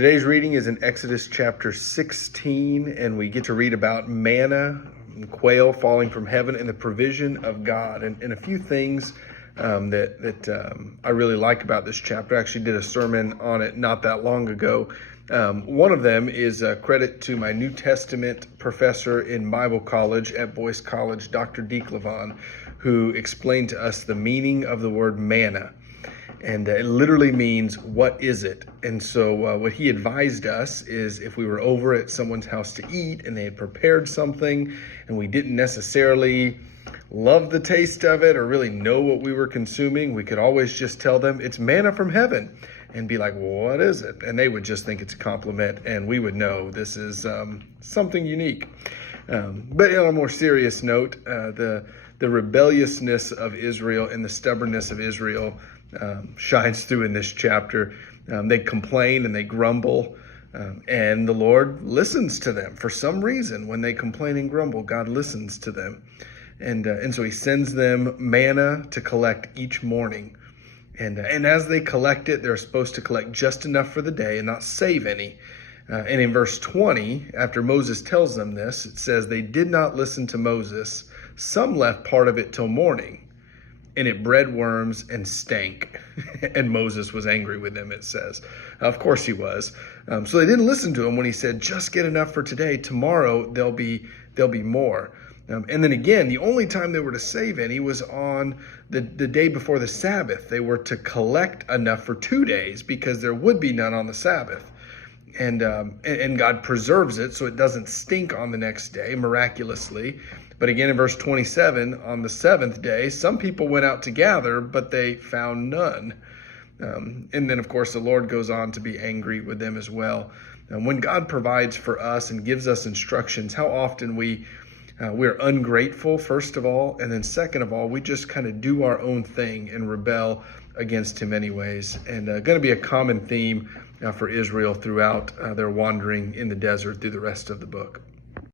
Today's reading is in Exodus chapter 16, and we get to read about manna, and quail falling from heaven, and the provision of God, and a few things that I really like about this chapter. I actually did a sermon on it not that long ago. One of them is a credit to my New Testament professor in Bible college at Boyce College, Dr. Deke Levon, who explained to us the meaning of the word manna. And it literally means, what is it? And so what he advised us is if we were over at someone's house to eat and they had prepared something and we didn't necessarily love the taste of it or really know what we were consuming, we could always just tell them it's manna from heaven and be like, well, what is it? And they would just think it's a compliment, and we would know this is something unique. But on a more serious note, the rebelliousness of Israel and the stubbornness of Israel shines through in this chapter. They complain and they grumble, and the Lord listens to them. For some reason, when they complain and grumble, God listens to them. And so he sends them manna to collect each morning. And as they collect it, they're supposed to collect just enough for the day and not save any. And in verse 20, after Moses tells them this, it says, they did not listen to Moses. Some left part of it till morning, and it bred worms and stank. And Moses was angry with them, it says. Of course he was. So they didn't listen to him when he said, just get enough for today. Tomorrow there'll be more. And then again, the only time they were to save any was on the day before the Sabbath. They were to collect enough for 2 days because there would be none on the Sabbath. And God preserves it so it doesn't stink on the next day, miraculously. But again, in verse 27, on the seventh day, some people went out to gather, but they found none. And then, of course, the Lord goes on to be angry with them as well. When God provides for us and gives us instructions, how often we're ungrateful, first of all, and then second of all, we just kind of do our own thing and rebel against him anyways. And going to be a common theme for Israel throughout their wandering in the desert through the rest of the book.